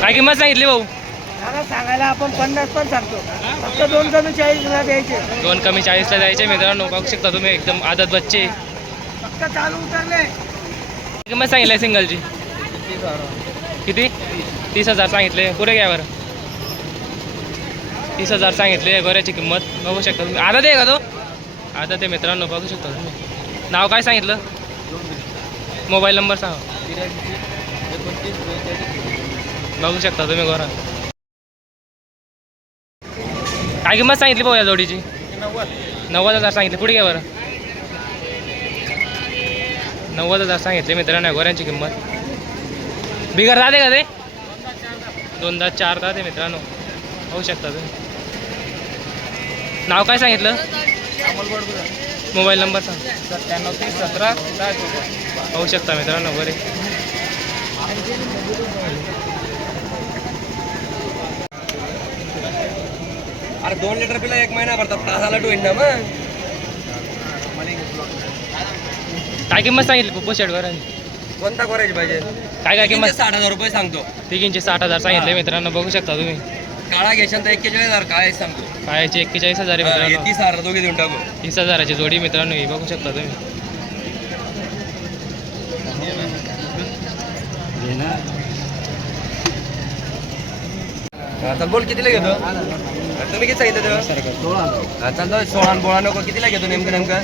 काय किंमत सांगितली भाऊ? सांगायला आपण पन्नास पण सांगतो. फक्त दोन कमी चाळीस हजार द्यायचे. दोन कमी चाळीसला जायचे मित्रांनो बघू शकता तुम्ही एकदम आदत बच्चे. फक्त चालू उतरले. किंमत सांगितलं सिंगलची? किती? तीस हजार सांगितले. पुढे घ्या बरं. तीस हजार सांगितले गोऱ्याची किंमत. बघू शकता तुम्ही. आदत आहे का तो? आदत आहे मित्रांनो बघू शकता तुम्ही. नाव काय सांगितलं? मोबाईल नंबर सांगा. बघू शकता तुम्ही गोरा. काय किंमत सांगितली भाऊ या जोडीची? नव्वद हजार सांगितले. पुढे घ्या बरं. नव्वद हजार सांगितले मित्रांनो या गोऱ्यांची किंमत. बिगर जाते का ते? दोनदा चार जाते मित्रांनो. होऊ शकता तुम्ही. नाव काय सांगितलं? मोबाईल नंबर सांग. सत्त्याण्णव तीस सतरा होऊ शकता मित्रांनो बरे अरे दोन लिटर पिला एक महिना भरतात. तासाला टू ना मग काय किंमत सांगितली पुप्पो शेट गोऱ्यांची कोणता करायची पाहिजे? काय काय किंमत? साठ हजार रुपये सांगतो. तिघींचे साठ हजार सांगितले मित्रांनो बघू शकता तुम्ही. काळा घेशाल तर एक्केचाळीस हजार काय सांगतो. काळ्याचे एक्केचाळीस हजार आहे मित्रांनो. तीस हजार दोघे देऊन टाकू. तीस हजाराची जोडी मित्रांनो ही बघू शकता तुम्ही. चल बोल कितीला घेतो? तुम्ही किती सांगितलं तेव्हा? सोळा बोळा नको कितीला घेतो नेमकं नेमकं?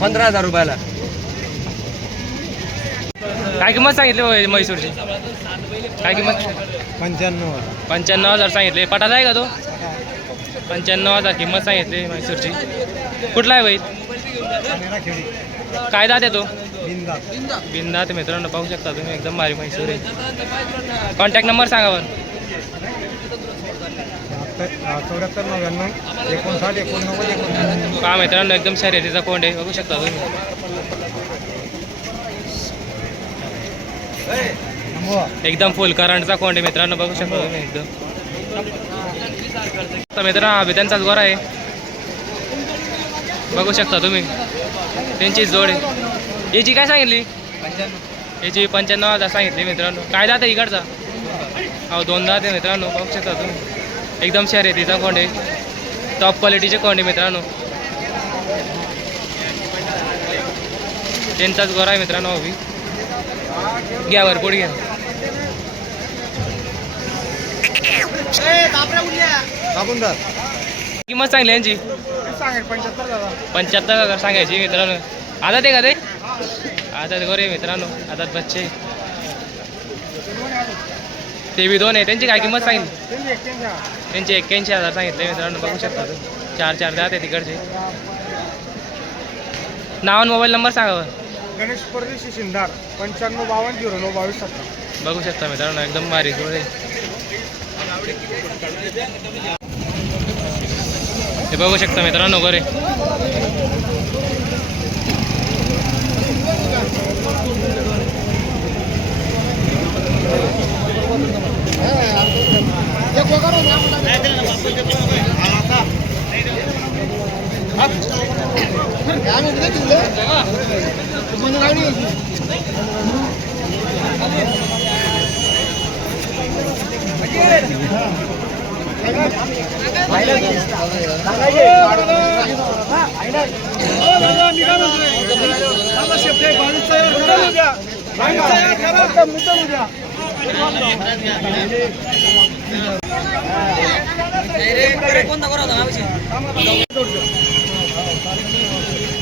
पंधरा हजार रुपयाला. काय किंमत सांगितली म्हैसूरची? काय किंमत? पंच्याण्णव पंच्याण्णव हजार सांगितले. पटाला आहे का तो? पंच्याण्णव हजार किंमत सांगितली म्हैसूरची. कुठला आहे बाई काय दात आहे तो? बिंदात मित्रांनो पाहू शकता तुम्ही एकदम भारी म्हैसूर आहे. कॉन्टॅक्ट नंबर सांगा बरं. चौऱ्याहत्तर नव्याण्णव एकोणसाठ एकोणनव्वद एकोणनव्वद. का मित्रांनो एकदम शर्यतीचा कोंड आहे. बघू शकता तुम्ही. एकदम फुल करंटचा कोंड आहे मित्रांनो बघू शकता तुम्ही एकदम. तर मित्रांनो हा बी त्यांचाच गोरा आहे. बघू शकता तुम्ही. त्यांची जोड. आहे याची काय सांगितली? याची पंच्याण्णव हजार सांगितली मित्रांनो. काय जात आहे इकडचा? अहो दोन दात आहे मित्रांनो. बघू शकता तुम्ही. एकदम शर्यतीचा कोंड. आहे टॉप क्वालिटीचे कोंड मित्रांनो. त्यांचाच गोरा आहे मित्रांनो हवी घ्या वर पुढे घ्या किंमत सांगली यांची? सांगेल पंच्याहत्तर हजार पंच्याहत्तर हजार सांगायची मित्रांनो. आदात आहे का ते? आदात गोरे मित्रांनो आदात बच्चे. ते बी दोन आहे. त्यांची काय किंमत सांगितली? त्यांचे एक्क्याऐंशी हजार सांगितले मित्रांनो. बघू शकता तुम्ही. चार चार द्या ते तिकडचे. नाव आणि मोबाईल नंबर सांगा. गणेश परदेशी शिंदार पंच्याण्णव बावन्न झिरो नऊ बावीस सत्तर बघू शकता मित्रांनो. एकदम भारी हे बघू शकता मित्रांनो गोरे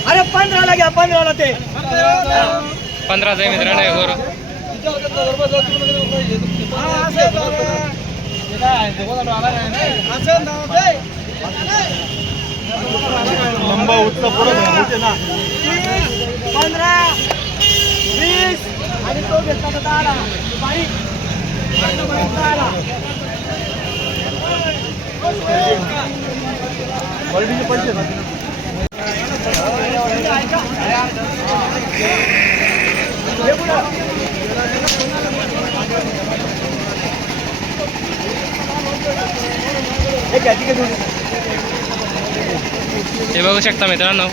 अरे पंधराला घ्या पंधराला ते. पंधराचं आहे मित्रांनो हे गोरं पंधरा वीस आणि तो घेतला तर दहाला बारीक दहाला हे बघू शकता मित्रांनो.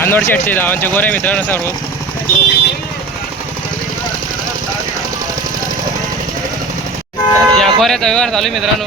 अनवड शेटचे धावांचे गोरे मित्रांनो सर्व. या गोऱ्याचा व्यवहार चालू मित्रांनो.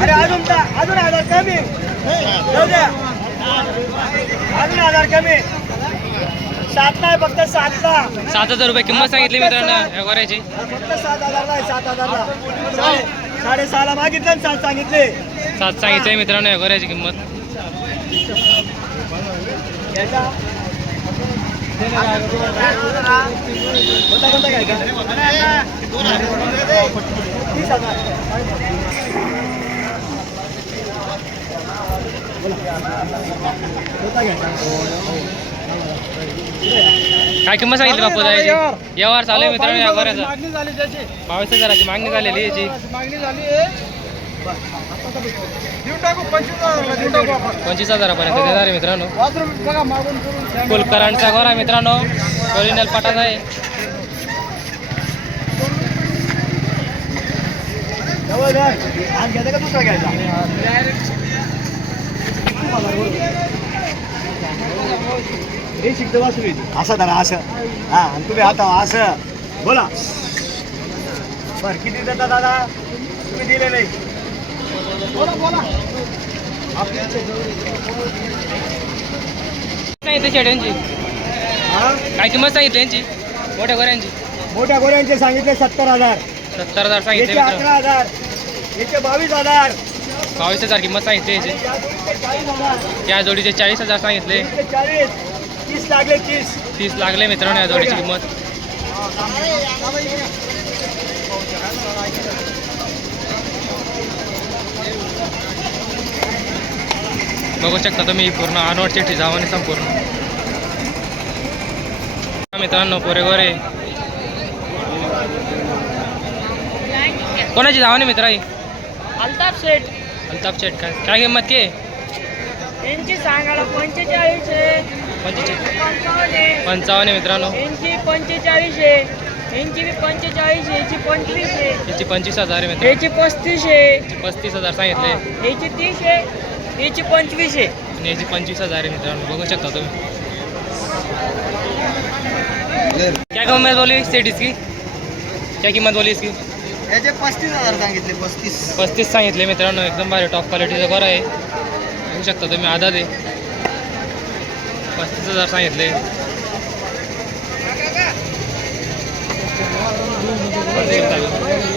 अरे अजून अजून हजार कमी. जाऊ द्या. अजून हजार कमी. सातला फक्त सातला सात हजार रुपये किंमत सांगितली मित्रांनो गोऱ्याची फक्त सात हजारला आहे सात हजारला. साडे साडेसहाला मागितलं आणि सात सांगितले. सात सांगितली मित्रांनो गोऱ्याची किंमत. कोणता कोणता तीस हजार कोणता घ्यायचा काय किंमत सांगितली बापू दादाची? व्यवहार चालू आहे मित्रांनो या गोऱ्याचा मागणी झाली त्याची. बावीस हजाराची मागणी झालेली आहे याची. मागणी झाली देऊन टाकू पंचवीस हजारला देऊन टाकू आपण. पंचवीस हजारापर्यंत देणार आहे मित्रांनो. वाजरून बघा मागून करून फुलकरांचा गोरा मित्रांनो. ओरिजिनल पटाचा आहे. जवळ घ्यायचा का दुसरा घ्यायचा? हे शिकतो वासरू असं धरा असं. हा आणि तुम्ही आता असं. बोला. बर किती देता दादा? तुम्ही दिले नाही. बोला बोला. सांगितली शेड्यांची? काय किंमत सांगितली यांची? मोठ्या गोऱ्यांची. मोठ्या गोऱ्यांचे सांगितले सत्तर हजार. सत्तर हजार सांगितले अकरा हजार. याचे बावीस हजार. बावीस हजार किंमत सांगितली याची. या जोडीचे चाळीस हजार सांगितले. तीस लागले तीस. तीस लागले मित्रांनो या जोडीची किंमत. बघू शकता तुम्ही पूर्ण अनवट चिठ्ठी जावाने संपूर्ण मित्रांनो पोरे गोरे. कोणाची धावाने मित्र आई अल्ताफ शेठ. अल्ताफ शेट काय काय किंमत के? यांची सांगायला पंचेचाळीस आहे. पंचेचाळीस. पंचावन्न आहे. पंचावन्न आहे मित्रांनो. यांची पंचेचाळीस आहे. यांची बी पंचेचाळीस आहे. याची पंचवीस आहे. याची पंचवीस हजार आहे मित्र याची पस्तीस आहे. याची पस्तीस हजार सांगितले. याची तीस आहे. याची पंचवीस आहे. आणि याची पंचवीस हजार आहे मित्रांनो. बघू शकता तुम्ही. क्या किंमत बोली सेट इसकी क्या किंमत बोली इसकी? याचे पस्तीस हजार सांगितले पस्तीस. पस्तीस सांगितले मित्रांनो एकदम भारी टॉप क्वालिटीचं बरं आहे. बघू शकता तुम्ही आधा दे. पस्तीस हजार सांगितले. बघू शकता